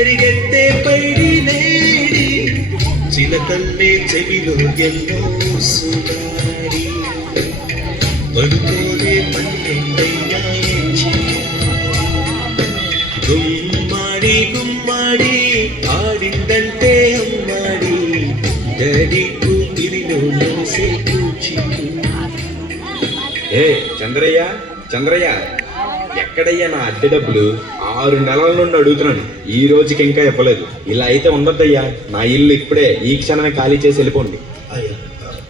పరిగెత్తే పైడి నేడి చిలకల్లే చెవిలో ఎన్నో సుగాడి పడుకోలే పన్నెండయ్యా గుమ్మాడి గుమ్మాడి ఆడిందంటే అమ్మాడి డాడీ కూతురిలో నోసే కూచి. ఏ చంద్రయ్య చంద్రయ్య, ఎక్కడయ్యా నా అద్దె డబ్బులు? 6 నెలల నుండి అడుగుతున్నాను, ఈ రోజుకి ఇంకా ఇవ్వలేదు. ఇలా అయితే ఉండొద్దయ్యా. నా ఇల్లు ఇప్పుడే ఈ క్షణమే ఖాళీ చేసి వెళ్ళిపోండి. అయ్యా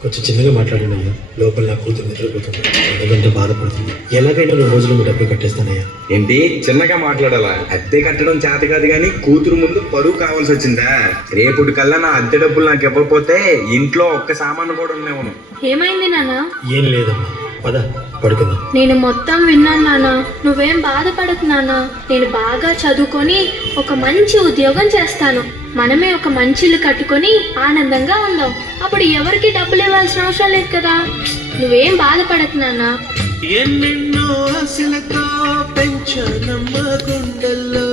కొంచెం చిన్నగా మాట్లాడండి అయ్యా, లోపల నా కూతురు నిద్రపోతుంది, ఎందుకంటే బాధపడుతుంది. ఎలాగైనా 2 రోజులు మీ డబ్బులు కట్టేస్తానయ్యా. ఏంటి చిన్నగా మాట్లాడాలా? అద్దె కట్టడం చేత కాదు కానీ కూతురు ముందు పరువు కావాల్సి వచ్చిందా? రేపుటి కల్లా నా అద్దె డబ్బులు నాకు ఇవ్వకపోతే ఇంట్లో ఒక్క సామాను కూడా ఉండేవను. ఏమైంది నాన్న? ఏం లేదమ్మా, పద పడుకుందాం. నేను మొత్తం విన్నాను నాన్న, నువ్వేం బాధపడకు నాన్న. నేను బాగా చదువుకొని ఒక మంచి ఉద్యోగం చేస్తాను, మనమే ఒక మంచి ఇల్లు కట్టుకొని ఆనందంగా ఉందాం. అప్పుడు ఎవరికి డబ్బులు ఇవ్వాల్సిన అవసరం లేదు కదా. నువ్వేం బాధపడకు నాన్న. ఎన్నెన్నో ఆశలతో పెంచానమ్మ గుండెల్లో,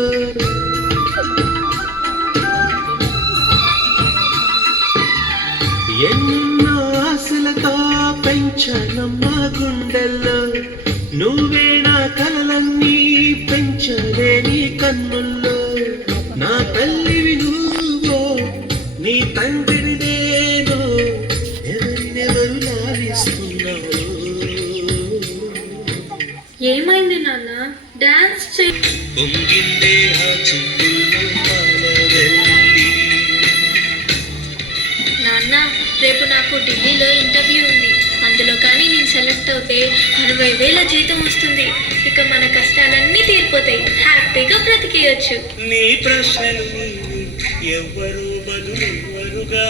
ఎన్నెన్నో ఆశలతో పెంచానమ్మ గుండెల్లో, నువ్వే నా కలలన్నీ పెంచలే నీ కన్నుల్లో. నా తల్లివి నువ్వో, నీ తండ్రిని నేను, ఎవరినెవరు లాలిస్తున్నావు. ఏమైంది నాన్న? డాన్స్ చెయ్యి. పొంగిందే ఆ చుట్టూలో పాలవెల్లి. నాన్న, రేపు నాకు ఢిల్లీలో ఇంటర్వ్యూ ఉంది. అందులో కానీ నేను సెలెక్ట్ అవుతే 60,000 జీతం వస్తుంది. ఇక మన కష్టాలన్నీ తీరిపోతాయి, హ్యాపీగా బ్రతికేయచ్చు. నీ ప్రశ్నలు ఎవ్వరు బదులెవ్వరుగా.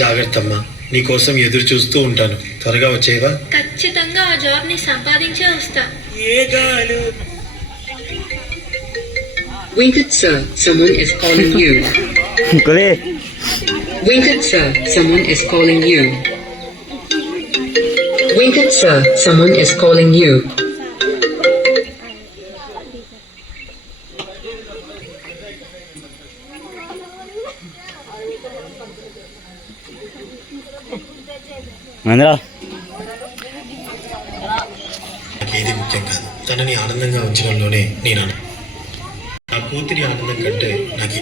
జాగ్రత్త అమ్మా, నీకోసం ఎదురు చూస్తూ ఉంటాను, త్వరగా వచ్చేవా? ఖచ్చితంగా ఆ జాబ్ ని సంపాదించే వస్తా. ఏ గాలు Winked sir, someone is calling you. Winked sir, someone is calling you. Winked sir, someone is calling you. ఏది ముఖ్యం కాదు, తనని ఆనందంగా ఉంచడంలోనే నేను నా కూతురి ఆనందం కంటే నాకు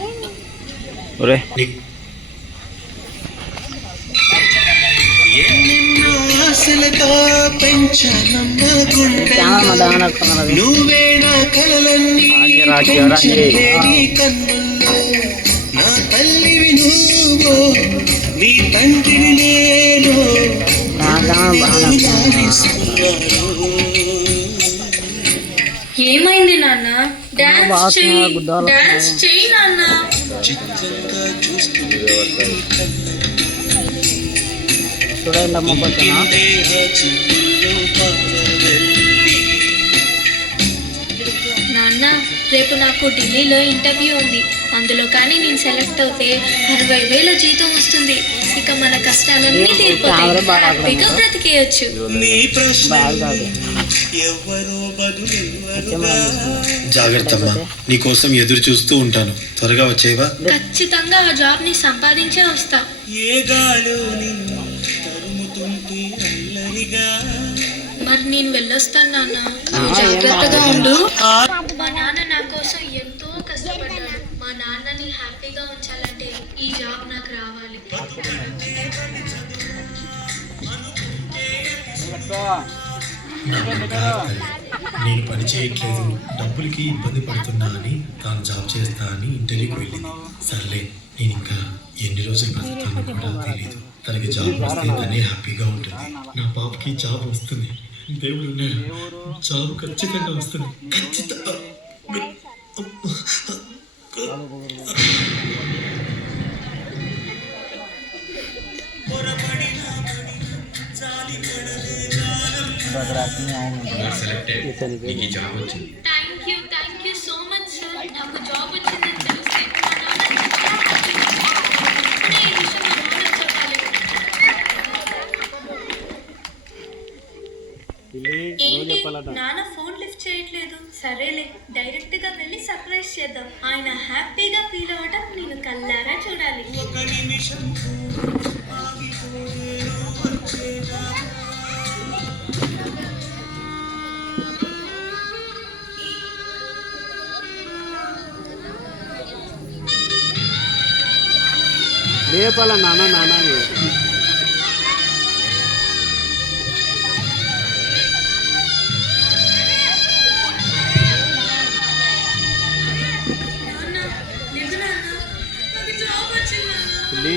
ఎన్నెన్నో ఆశలతో పెంచానమ్మ గుండెల్లో, నువ్వే నా కలలన్నీ పెంచలే నీ కన్నుల్లో. నా తల్లివి నువ్వో, నీ తండ్రిని నేను, ఏమైంది నాన్న? డాన్స్ చెయ్యి, డాన్స్ చెయ్యి నాన్న. చిత్రంగా చూస్తుంది నాన్న, రేపు నాకు ఢిల్లీలో ఇంటర్వ్యూ ఉంది. అందులో కానీ నేను సెలెక్ట్ అవుతే 60,000 జీతం వస్తుంది. ఇక మన కష్టాలన్నీ తీరిపోతాయి, హ్యాపీగా బ్రతికేయచ్చు. నీ ప్రశ్న ఎవ్వరు బదులెవ్వరుగా. జాగ్రత్త అమ్మా, నీకోసం ఎదురు చూస్తూ ఉంటాను, త్వరగా వచ్చేవా? ఖచ్చితంగా ఆ జాబ్ ని సంపాదించే వస్తా. ఏ గాలు నిన్ను తరుముతుంటే అల్లరిగా. మరి నేను వెళ్ళొస్తాను నాన్న, నువ్వు జాగ్రత్తగా ఉండు. మా నాన్న నా కోసం ఎంతో కష్టపడ్డాడు. మా నాన్నని హ్యాపీగా ఉంచాలంటే ఈ జాబ్ నాకు రావాలి. నేను పని చేయట్లేదు, డబ్బులకి ఇబ్బంది పడుతున్నా అని తాను జాబ్ చేస్తా అని ఇంటర్వ్యూకి వెళ్ళింది. సర్లే, నేను ఇంకా ఎన్ని రోజులు బ్రతుకుతానో కూడా తెలియదు. తనకి జాబ్ వస్తే తనే హ్యాపీగా ఉంటుంది. నా పాపకి జాబ్ వస్తుంది, దేవుడు ఉన్నాడు, జాబ్ ఖచ్చితంగా వస్తుంది, ఖచ్చితంగా. Thank you so much sir. నాకు జాబ్ వచ్చిందని తెలిస్తే ఏంటి నాన్న ఫోన్ లిఫ్ట్ చేయట్లేదు? సరేలే, డైరెక్ట్గా వెళ్ళి సర్ప్రైజ్ చేద్దాం. ఆయన హ్యాపీగా ఫీల్ అవ్వటం నేను కళ్ళారా చూడాలి. ఒక నిమిషం ఆగిపోయేను వచ్చేదా. లేపాల నాన్నని పిల్లి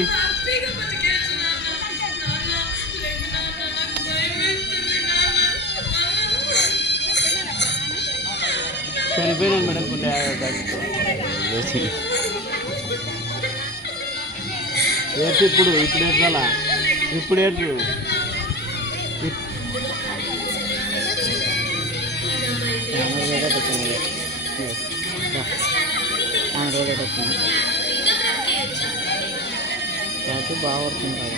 చనిపోయినాను మేడం కొన్ని ఏడ్చు ఇప్పుడు ఏడ్చాలా ఇప్పుడు ఏడ్చు బాగా వర్క్ ఉంటుంది.